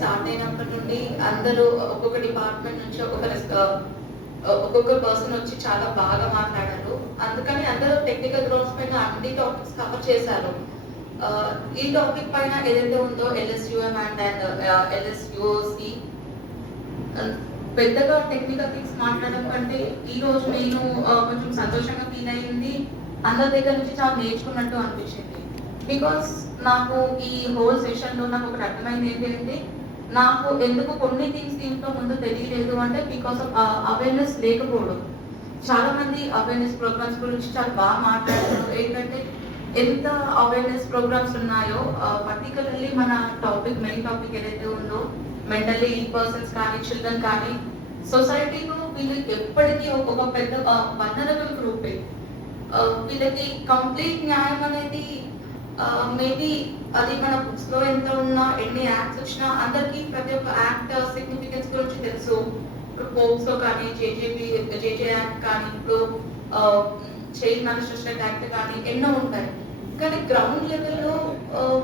Start అయినప్పటి నుండి అందరూ ఒక్కొక్క డిపార్ట్మెంట్ నుంచి ఒక్కొక్క పర్సన్ వచ్చి చాలా బాగా మాట్లాడారు. అందుకని అందరూ టెక్నికల్ గ్రోత్ పైన అన్ని టాపిక్స్ కవర్ చేశారు. ఈ టాపిక్ పైన ఏదైతే ఉందో LSUM అండ్ LSUOC పెద్దగా టెక్నికల్ థింగ్స్ మాట్లాడడం కంటే ఈ రోజు నేను కొంచెం సంతోషంగా ఫీల్ అయ్యింది. అందరి దగ్గర నుంచి చాలా నేర్చుకున్నట్టు అనిపించింది. బికాస్ నాకు ఈ హోల్ సెషన్లో నాకు ఒకటి అర్థమైంది ఏంటంటే, నాకు ఎందుకు కొన్ని థింగ్స్ దీంట్లో ముందు తెలియలేదు అంటే బికాస్ ఆఫ్ అవేర్నెస్ లేకపోవడం. చాలా మంది అవేర్నెస్ ప్రోగ్రామ్స్ గురించి చాలా బాగా మాట్లాడారు. ఏంటంటే ఎంత అవేర్నెస్ ప్రోగ్రామ్స్ ఉన్నాయో, పర్టికులర్లీ మన మెయిన్ టాపిక్ ఏదైతే ఉందో మెంటల్లీ ఇల్ పర్సన్స్ కానీ చిల్డ్రన్ కానీ సొసైటీలో వీళ్ళు ఎప్పటికీ ఒక పెద్ద వల్నరబుల్ గ్రూపే. వీళ్ళకి కంప్లీట్ న్యాయం అనేది మేబీ అది మన బుక్స్ లో ఎంత ఉన్నా, ఎన్ని యాక్ట్స్ వచ్చినా అందరికీ ప్రతి ఒక్క యాక్ట్ సిగ్నిఫికెన్స్ గురించి తెలుసు. ఇప్పుడు పోక్సో కానీ జేజే యాక్ట్ కానీ ఇప్పుడు చైల్డ్ మ్యానుఫ్యాక్చరింగ్ యాక్ట్ కానీ ఎన్నో ఉంటాయి. కానీ గ్రౌండ్ లెవెల్లో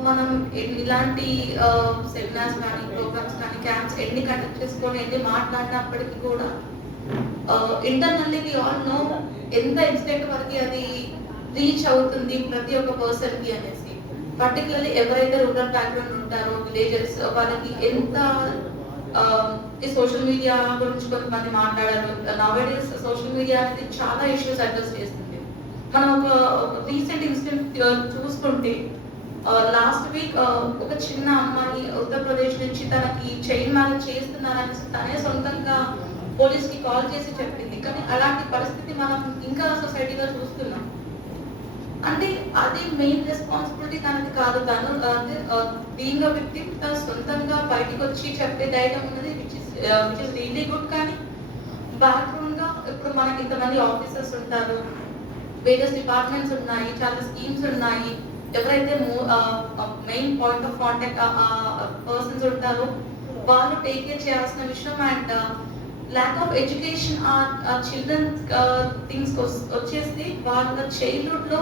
మనం ఇలాంటి సెమినార్స్ కానీ ప్రోగ్రామ్స్ కానీ క్యాంప్స్ ఎన్ని కండక్ట్ చేసుకొని ఎన్ని మాట్లాడినప్పటికీ కూడా ఇంటర్నల్లీ వి ఆల్ నో ఎంత ఎక్స్టెంట్ వరకు అది రీచ్ అవుతుంది ప్రతి ఒక్క పర్సన్ కి అనేసి. పర్టికులర్లీ ఎవరైతే రూరల్ బ్యాక్గ్రౌండ్ ఉంటారో విలేజెస్ వాళ్ళకి ఎంత ఈ సోషల్ మీడియా గురించి కొంతమంది మాట్లాడారు. నౌవేడేస్ సోషల్ మీడియా అనేది చాలా ఇష్యూస్ అడ్రస్ చేస్తుంది. మనం ఒక రీసెంట్ ఇన్సిడెంట్ చూసుకుంటే లాస్ట్ వీక్ ఒక చిన్న అమ్మాయి ఉత్తరప్రదేశ్ నుంచి తనకి చైన్ మ్యారేజ్ చేస్తున్నారని తనే సొంతంగా పోలీస్ కి కాల్ చేసి చెప్పింది. కానీ అలాంటి పరిస్థితి మనం ఇంకా సొసైటీలో చూస్తున్నాం. అంటే అది మెయిన్ రెస్పాన్సిబిలిటీ తనది కాదు. తను బీయింగ్ అ విక్టిమ్ తను సొంతంగా బయటకు వచ్చి చెప్పే ధైర్యం ఉన్నది విచ్ ఇస్ రియల్లీ గుడ్. కానీ బ్యాక్గ్రౌండ్ గా ఇప్పుడు మనకి ఇంతమంది ఆఫీసర్స్ ఉంటారు, వేరియస్ డిపార్ట్మెంట్స్ ఉన్నాయి, చాలా స్కీమ్స్ ఉన్నాయి. ఎవరైతే main point of contact persons ఉంటారో వాళ్ళు టేక్ కేర్ చేయాల్సిన విషయం. And lack of education children things వచ్చేసి వాళ్ళ చైల్డ్హుడ్ లో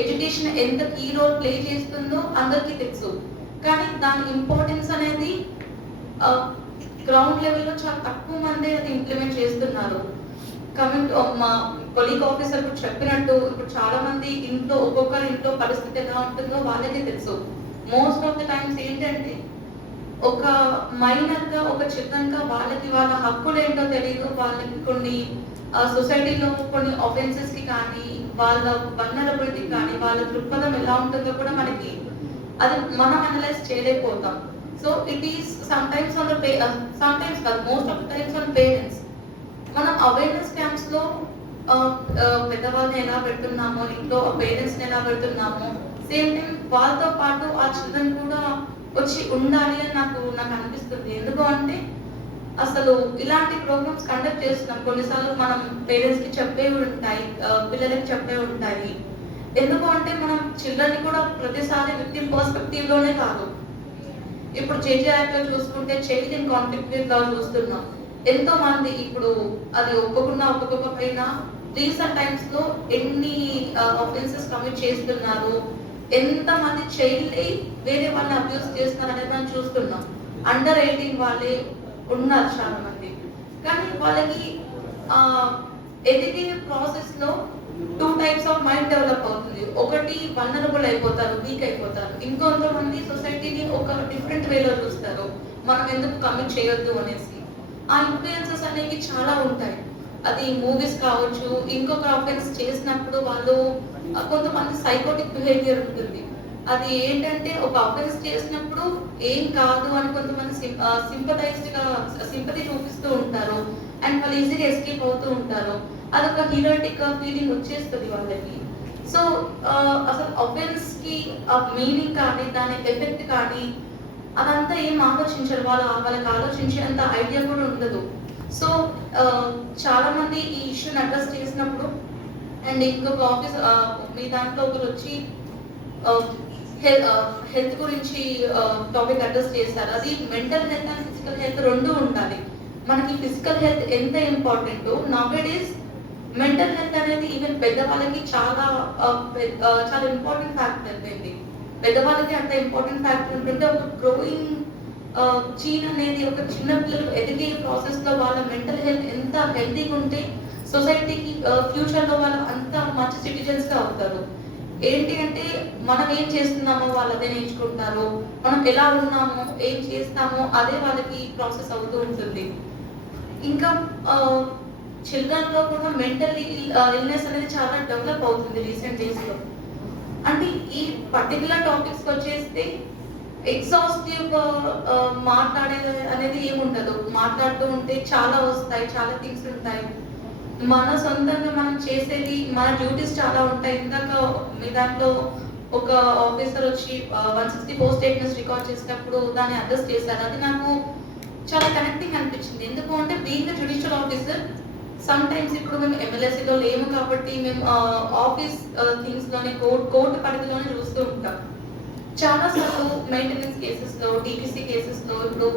ఎడ్యుకేషన్ ఎంత కీ రోల్ ప్లే చేస్తుందో అందరికీ తెలుసు. కానీ దాని ఇంపార్టెన్స్ అనేది గ్రౌండ్ లెవెల్లో చాలా తక్కువ మంది అది ఇంప్లిమెంట్ చేస్తున్నారు. కమింగ్ మా కొలీగ్ ఆఫీసర్ చెప్పినట్టు ఇప్పుడు చాలా మంది ఇంట్లో ఒక్కొక్కరి ఇంట్లో పరిస్థితి ఎలా ఉంటుందో వాళ్ళకే తెలుసు. మోస్ట్ ఆఫ్ ద టైమ్స్ ఏంటంటే ఒక మైనర్ గా ఒక చిల్డ్రన్ గా వాళ్ళకి వాళ్ళ హక్కులు ఏంటో తెలియదు. వాళ్ళకి కొన్ని సొసైటీలో కొన్ని ఆఫెన్సెస్ కి కానీ వాళ్ళ వల్నరబిలిటీ కానీ వాళ్ళ దృక్పథం ఎలా ఉంటుందో కూడా మనకి అది మనం అనలైజ్ చేయలేకపోతాం. So it is sometimes on the sometimes కాదు, most of the times on parents. మనం అవేర్నెస్ క్యాంప్స్ లో పెద్దవాళ్ళని ఎలా పెడుతున్నామో, ఇంట్లో పేరెంట్స్ ని ఎలా పెడుతున్నామో, సేమ్ టైం వాళ్ళతో పాటు ఆ చిల్డ్రన్ కూడా వచ్చి ఉండాలి అని నాకు అనిపిస్తుంది. ఎందుకు అంటే అసలు ఇలాంటి ప్రోగ్రామ్స్ కండక్ట్ చేస్తున్నాం. కొన్నిసార్లు మనం పేరెంట్స్ కి చెప్పేవి ఉంటాయి, పిల్లలకి చెప్పేవి ఉంటాయి. ఎందుకు అంటే మనం చిల్డ్రన్ ని కూడా ప్రతిసారి విక్టిమ్ పర్స్పెక్టివ్ లోనే కాదు. ఇప్పుడు జేజే యాక్ట్ లో చూసుకుంటే child in conflict with law చూస్తున్నాం. ఎంతో మంది ఇప్పుడు అది ఒక్కొక్క పైన రీసెంట్ టైమ్స్ లో ఎన్ని ఆఫెన్సెస్ కమిట్ చేస్తున్నారు, ఎంత మంది చైల్డ్ వేరే వాళ్ళని అబ్యూస్ చేస్తున్నారు అనేది మనం చూస్తున్నాం. అండర్ 18 వాళ్ళే ఉన్నారు చాలా మంది. కానీ వాళ్ళకి ఎదిగే ప్రాసెస్ లో 2 టైప్స్ ఆఫ్ మైండ్ డెవలప్ అవుతుంది. ఒకటి వల్నరబుల్ అయిపోతారు, వీక్ అయిపోతారు. ఇంకొంతమంది సొసైటీని ఒక డిఫరెంట్ వేలో చూస్తారు, మనం ఎందుకు కమిట్ చేయొద్దు అనేసి. ఆ ఇన్ఫ్లుయెన్సెస్ అనేవి చాలా ఉంటాయి. అది మూవీస్ కావచ్చు, ఇంకొక ఆఫెన్స్ చేసినప్పుడు వాళ్ళు కొంతమంది సైకోటిక్ బిహేవియర్ ఉంటుంది. అది ఏంటంటే ఒక ఆఫెన్స్ చేసినప్పుడు ఏం కాదు అని కొంతమంది సింపతి చూపిస్తూ ఉంటారు అండ్ వాళ్ళు ఈజీగా ఎస్కేప్ అవుతూ ఉంటారు. అదొక హీరోటిక్ ఫీలింగ్ వచ్చేస్తుంది వాళ్ళకి. సో అసలు ఆఫెన్స్ కి మీనింగ్ కానీ దాని ఎఫెక్ట్ కానీ అదంతా ఏం ఆలోచించరు. వాళ్ళకి ఆలోచించేంత ఐడియా కూడా ఉండదు. సో చాలా మంది ఈ ఇష్యూని అడ్రస్ చేసినప్పుడు అండ్ ఇంకొక ఆఫీస్ మీ దాంట్లో ఒకరు వచ్చి హెల్త్ గురించి టాపిక్ అడ్రస్ చేశారు. అది mental health and physical health రెండు ఉండాలి. మనకి ఫిజికల్ హెల్త్ ఎంత ఇంపార్టెంటో నౌవేడేస్ మెంటల్ హెల్త్ అనేది ఈవెన్ పెద్దవాళ్ళకి చాలా ఇంపార్టెంట్ ఫ్యాక్టర్ అయిపోయింది. పెద్దవాళ్ళకి అంత ఇంపార్టెంట్ ఫ్యాక్టర్ ఉంటుంటే ఒక గ్రోయింగ్ జీన్ అనేది ఒక చిన్న పిల్లలు ఎదిగే ప్రాసెస్‌లో వాళ్ళ మెంటల్ హెల్త్ ఎంత హెల్తీగా ఉంటే సొసైటీకి ఫ్యూచర్‌లో వాళ్ళు అంత మంచి సిటిజన్స్‌గా అవుతారు. ఏంటి అంటే మనం ఏం చేస్తున్నామో వాళ్ళు అదే నేర్చుకుంటారు. మనం ఎలా ఉన్నామో, ఏం చేస్తామో అదే వాళ్ళకి ప్రాసెస్ అవుతూ ఉంటుంది. ఇంకా చిల్డ్రన్‌లో కూడా మెంటల్లీ ఇల్‌నెస్ అనేది చాలా డెవలప్ అవుతుంది రీసెంట్ డేస్‌లో. అంటే ఈ పర్టిక్యులర్ టాపిక్స్‌కొచ్చేస్తే ఎగ్జాస్టివ్ మాట్లాడేది అనేది ఏముండదు. మాట్లాడుతూ ఉంటే చాలా వస్తాయి. చాలా థింగ్స్ ఉంటాయి. మన సొంతంగా మనం చేసేవి మన డ్యూటీస్ చాలా ఉంటాయి. ఇందాక మీ దాంట్లో ఒక ఆఫీసర్ వచ్చి 164 స్టేట్మెంట్స్ రికార్డ్ చేసినప్పుడు దాన్ని అడ్రస్ చేశారు. అది నాకు చాలా కనెక్టింగ్ అనిపించింది. ఎందుకు అంటే being a judicial officer some times ఇప్పుడు మేము ఎమ్మెల్యేసీలో లేము కాబట్టి మేము ఆఫీస్ థింగ్స్‌లోనే కోర్టు పరిధిలోనే చూస్తూ ఉంటాం. చాలా సార్లు మెయింటెనెన్స్ కేసెస్‌లో, టీటీసీ కేసెస్‌లో ఇప్పుడు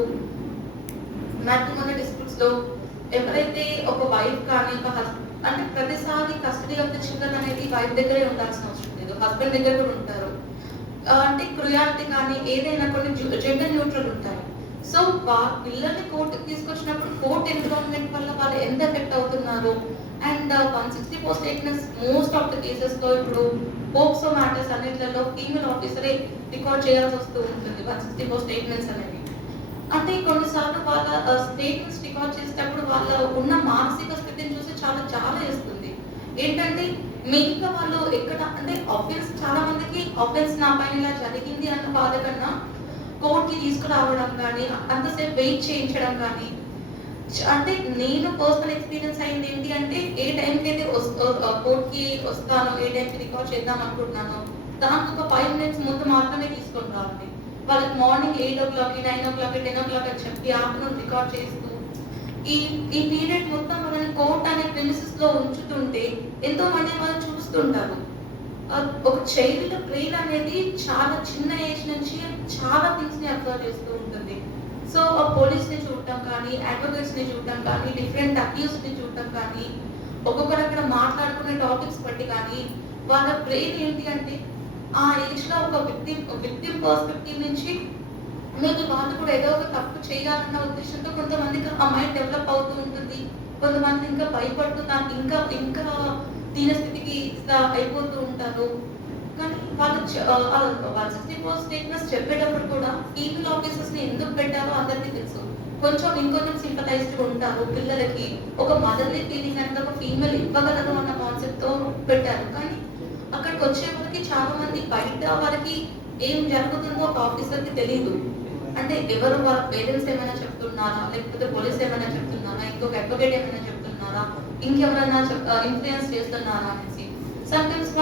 మ్యాట్రిమోనియల్ డిస్ప్యూట్స్‌లో ఎవరైతే ఒక వైఫ్ కానీ ఒక అంటే ప్రతిసారి కస్టడీ ఆఫ్ ద చిల్డ్రన్ అనేది వైఫ్ దగ్గరే ఉండాల్సిన అవసరం లేదు. హస్బెండ్ దగ్గర కూడా ఉంటారు. అంటే క్రుయాలిటీ కానీ ఏదైనా కొన్ని జెండర్ న్యూట్రల్ ఉంటాయి. సో పిల్లల్ని కోర్టుకి తీసుకొచ్చినప్పుడు కోర్ట్ ఎన్విరాన్మెంట్ వల్ల వాళ్ళు ఎంత ఎఫెక్ట్ అవుతున్నారు and 164 statements most of the కేసెస్‌లో ఇప్పుడు పోక్సో మ్యాటర్స్ అన్నిట్లలో ఫీమేల్ ఆఫీసరే రికార్డ్ చేయాల్సి వస్తూ ఉంటుంది 164 స్టేట్మెంట్స్ అనేవి. అంటే కొన్నిసార్లు వాళ్ళ స్టేట్మెంట్స్ రికార్డ్ చేసేటప్పుడు వాళ్ళ ఉన్న మానసిక స్థితిని చూసి చాలా జాలేస్తుంది. ఏంటంటే మెయిన్‌గా వాళ్ళు ఎక్కడ అంటే ఆఫెన్స్ చాలా మందికి ఆఫెన్స్ నా పైన ఇలా జరిగింది అన్న బాధ కన్నా కోర్ట్‌కి తీసుకురావడం కానీ, అంతసేపు వెయిట్ చేయించడం కానీ అంటే నేను పర్సనల్ ఎక్స్‌పీరియన్స్ అయింది ఏంటి అంటే ఏ టైంకి అయితే కోర్ట్‌కి వస్తానో, ఏ టైంకి రికార్డ్ చేద్దాం అనుకుంటున్నానో దానికి ఒక 5 మినిట్స్ ముందు మాత్రమే తీసుకొని రావాలి. వాళ్ళకి మార్నింగ్ 8:00, 9:00, 10:00 అని చెప్పి ఆఫ్టర్‌నూన్ రికార్డ్ చేస్తూ ఈ పీరియడ్ మొత్తం వాళ్ళని కోర్ట్ అనే ప్రిమిసెస్‌లో ఉంచుతుంటే ఎంతో మంది వాళ్ళు చూస్తుంటారు. ఒక చైల్డ్ బ్రెయిన్ అనేది చాలా చిన్న ఏజ్ నుంచి చాలా థింగ్స్‌ని అబ్జర్వ్ చేస్తూ ఉంటుంది. సో పోలీస్‌ని చూడటం కానీ, అడ్వకేట్స్‌ని చూడటం కానీ, డిఫరెంట్ అక్యూజ్డ్‌ని చూడటం కానీ, ఒక్కొక్కరు అక్కడ మాట్లాడుకునే టాపిక్స్ బట్టి కానీ వాళ్ళ బ్రెయిన్ ఏంటి అంటే ఆ ఏజ్‌లో ఒక విక్టిమ్ పర్స్పెక్టివ్ నుంచి మేబీ వాళ్ళు కూడా ఏదో ఒక తప్పు చేయాలన్న ఉద్దేశంతో కొంతమందికి ఆ మైండ్ డెవలప్ అవుతూ ఉంటుంది. కొంతమంది ఇంకా భయపడుతూ ఇంకా ఇంకా దీనస్థితికి అయిపోతూ ఉంటారు. కానీ వాళ్ళు 164 స్టేట్మెంట్స్ చెప్పేటప్పుడు కూడా ఫీమేల్ ఆఫీసర్స్‌ని ఎందుకు పెట్టారో అందరికీ తెలుసు. ఇంకొంచెం సింపథైజ్డ్‌గా ఉంటారు. పిల్లలకి ఒక మదర్లీ ఫీలింగ్ అనేది ఒక ఫీమేల్ ఇవ్వగలరు అన్న కాన్సెప్ట్‌తో పెట్టారు. కానీ అక్కడికి వచ్చేవరకి చాలా మంది బయట వారికి ఏం జరుగుతుందో ఒక ఆఫీసర్‌కి తెలీదు. అంటే ఎవరు వాళ్ళ పేరెంట్స్ ఏమైనా చెప్తున్నారా? లేకపోతే పోలీస్ ఏమైనా చెప్తున్నారా? ఇంకొక అడ్వకేట్ ఏమైనా చెప్తున్నారా? ఇంకెవరైనా ఇన్‌ఫ్లుయెన్స్ చేస్తున్నారా అనేసి. సమ్‌టైమ్స్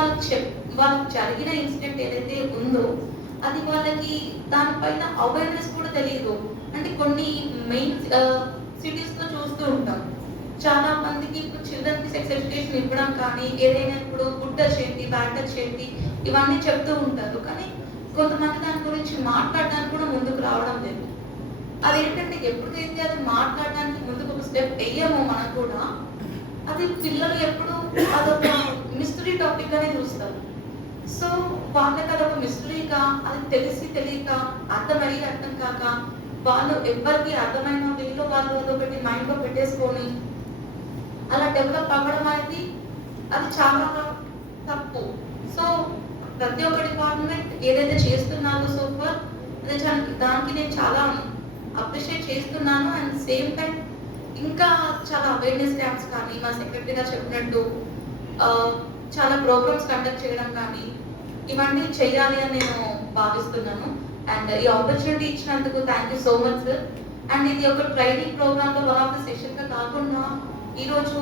వాళ్ళకి జరిగిన ఇన్సిడెంట్ ఏదైతే ఉందో అది వాళ్ళకి దానిపైన అవేర్‌నెస్ కూడా తెలీదు. అంటే కొన్ని మెయిన్ సిటీస్‌లో చూస్తూ ఉంటాం. చాలా మందికి ఇప్పుడు చిల్డ్రన్‌కి సెక్స్ ఎడ్యుకేషన్ ఇవ్వడం కానీ, ఏదైనా ఇప్పుడు గుడ్ టచ్ ఏంటి, బ్యాడ్ టచ్ ఏంటి ఇవన్నీ చెప్తూ ఉంటారు. కానీ కొంతమంది దాని గురించి మాట్లాడడానికి కూడా ముందుకు రావడం లేదు. అదేంటంటే ఎప్పుడైతే అది మాట్లాడడానికి ముందుకు ఒక స్టెప్ ఎయ్యమో మనం కూడా అది పిల్లలు ఎప్పుడు అదొక మిస్టరీ టాపిక్ గానే చూస్తారు. సో వాళ్ళకి అదొక మిస్టరీగా అది తెలియక అర్థం కాక వాళ్ళు ఎవరికి అర్థమైన వేలో వాళ్ళు అదొకటి మైండ్‌లో పెట్టేసుకొని అలా డెవలప్ అవ్వడం అనేది అది చాలా తప్పు. సో ప్రతి ఒక్క డిపార్ట్మెంట్ ఏదైతే చేస్తున్నారో సో ఫార్ దానికి నేను చాలా అప్రిషియేట్ చేస్తున్నాను. అండ్ సేమ్ టైం ఇంకా చాలా అవేర్నెస్ క్యాంప్స్ కానీ మా సెక్రటరీ గారు చెప్పినట్టు చాలా ప్రోగ్రామ్స్ కండక్ట్ చేయడం కానీ ఇవన్నీ చేయాలి అని నేను భావిస్తున్నాను. అండ్ ఈ ఆపర్చునిటీ ఇచ్చినందుకు thank you so much sir. And ఇది ఒక ట్రైనింగ్ ప్రోగ్రామ్ లో 1 ఆఫ్ ద సెషన్ గా కాకుండా ఈరోజు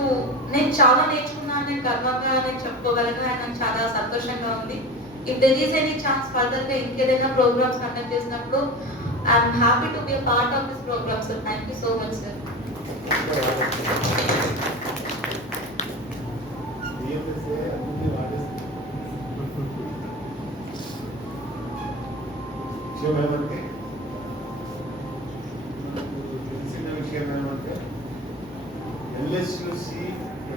నేను చాలా నేర్చుకున్నాను, నేను గర్వంగా నేను చెప్పుకోగలను అండ్ నాకు చాలా సంతోషంగా ఉంది. If there is any chance further గా ఇంకేదైనా ప్రోగ్రామ్స్ కండక్ట్ చేసినప్పుడు I'm happy to be a part of this programme sir. Thank you so much sir. Shiv